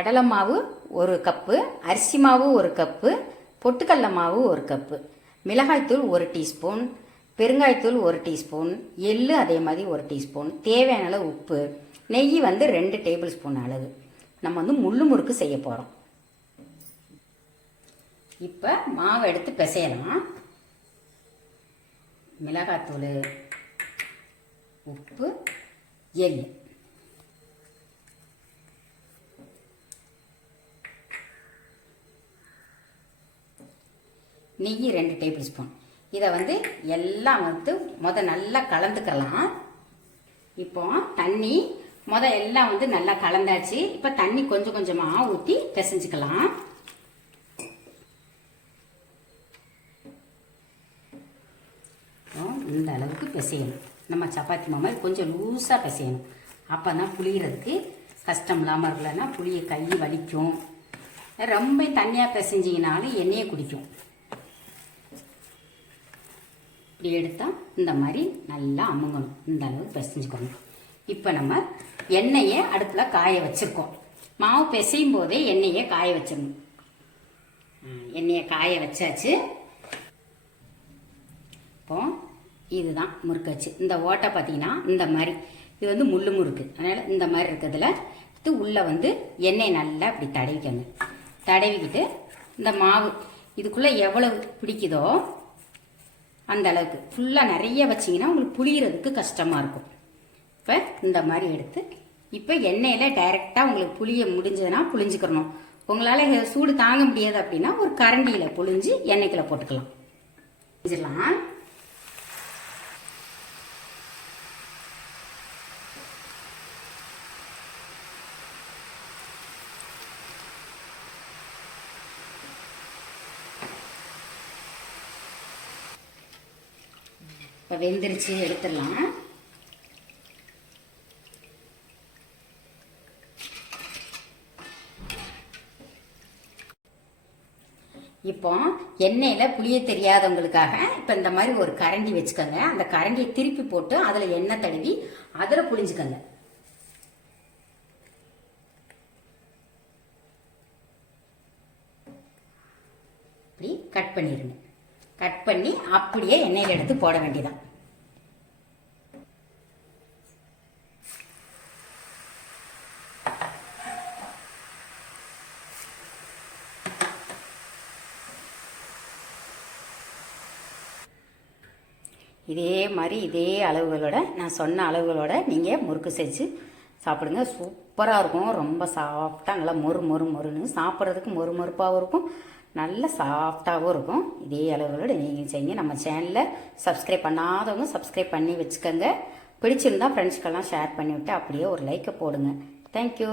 கடலை மாவு 1 கப்பு, அரிசி மாவு 1 கப்பு, பொட்டுக்கடல மாவு 1 கப்பு, மிளகாய்த்தூள் 1 டீஸ்பூன், பெருங்காயத்தூள் 1 டீஸ்பூன், எள்ளு அதே மாதிரி 1 டீஸ்பூன், தேவையான அளவு உப்பு, நெய் 2 டேபிள் ஸ்பூன் அளவு. நம்ம முள்ளு முறுக்கு செய்ய போகிறோம். இப்போ மாவை எடுத்து பிசையலாம். மிளகாய்த்தூள், உப்பு, எள்ளு. நெய் 2 டேபிள் ஸ்பூன். இதை எல்லாம் நல்லா கலந்துக்கலாம். இப்போ தண்ணி எல்லாம் நல்லா கலந்தாச்சு. இப்போ தண்ணி கொஞ்சம் கொஞ்சமாக ஊற்றி பிசைஞ்சுக்கலாம். இந்த அளவுக்கு பிசையணும். நம்ம சப்பாத்தி மாவு கொஞ்சம் லூஸாக பிசையணும். அப்போ தான் புளியறதுக்கு கஷ்டம் இல்லாமல் இருக்கலன்னா புளியை கை வலிக்கும். ரொம்ப தண்ணியாக பிசைஞ்சிங்கனாலும் எண்ணெயை குடிக்கும். இப்படி எடுத்தால் இந்த மாதிரி நல்லா அமுங்கணும். இந்த அளவுக்கு பிசைஞ்சுக்கணும். இப்போ நம்ம எண்ணெயை அடுப்பில் காய வச்சுருக்கோம். மாவு பிசையும் போதே எண்ணெயை காய வச்சிடணும். எண்ணெயை காய வச்சாச்சு. இப்போ இதுதான் முறுக்காச்சு. இந்த ஓட்டை பார்த்தீங்கன்னா இந்த மாதிரி இது முள்ளு முறுக்கு. அதனால் இந்த மாதிரி இருக்கிறதுல இது உள்ளே எண்ணெய் நல்லா இப்படி தடவிக்கங்க. தடவிக்கிட்டு இந்த மாவு இதுக்குள்ளே எவ்வளவு பிடிக்குதோ அந்த அளவுக்கு ஃபுல்லாக நிறைய வச்சிங்கன்னா உங்களுக்கு புளியறதுக்கு கஷ்டமாக இருக்கும். இப்போ இந்த மாதிரி எடுத்து இப்போ எண்ணெயில் டைரெக்டாக உங்களுக்கு புளிய முடிஞ்சதுன்னா புளிஞ்சுக்கிறணும். உங்களால் சூடு தாங்க முடியாது அப்படின்னா ஒரு கரண்டியில் புளிஞ்சு எண்ணெய்க்குள்ளே போட்டுக்கலாம். புளிஞ்சிடலாம். இப்போ வெந்துருச்சு, எடுத்துடலாம். இப்போ எண்ணெயில் புளிய தெரியாதவங்களுக்காக இப்போ இந்த மாதிரி ஒரு கரண்டி வச்சுக்கோங்க. அந்த கரண்டியை திருப்பி போட்டு அதில் எண்ணெய் தடவி அதில் புளிஞ்சுக்கோங்க. இப்படி கட் பண்ணிடுங்க. கட் பண்ணி அப்படியே எண்ணெயில் எடுத்து போட வேண்டியதான். இதே மாதிரி இதே அளவுகளோட நான் சொன்ன அளவுகளோட நீங்கள் முறுக்கு செஞ்சு சாப்பிடுங்க. சூப்பராக இருக்கும். ரொம்ப சாஃப்டாக நல்லா மொறு மொறு மொறுன்னு சாப்பிட்றதுக்கு மொறு மொறுப்பாகவும் இருக்கும், நல்ல சாஃப்டாகவும் இருக்கும். இதே அளவுகளோட நீங்கள் செய்யுங்க. நம்ம சேனலில் சப்ஸ்கிரைப் பண்ணாதவங்க சப்ஸ்கிரைப் பண்ணி வச்சுக்கோங்க. பிடிச்சிருந்தா ஃப்ரெண்ட்ஸ்க்கெல்லாம் ஷேர் பண்ணிவிட்டு அப்படியே ஒரு லைக்கை போடுங்க. தேங்க்யூ.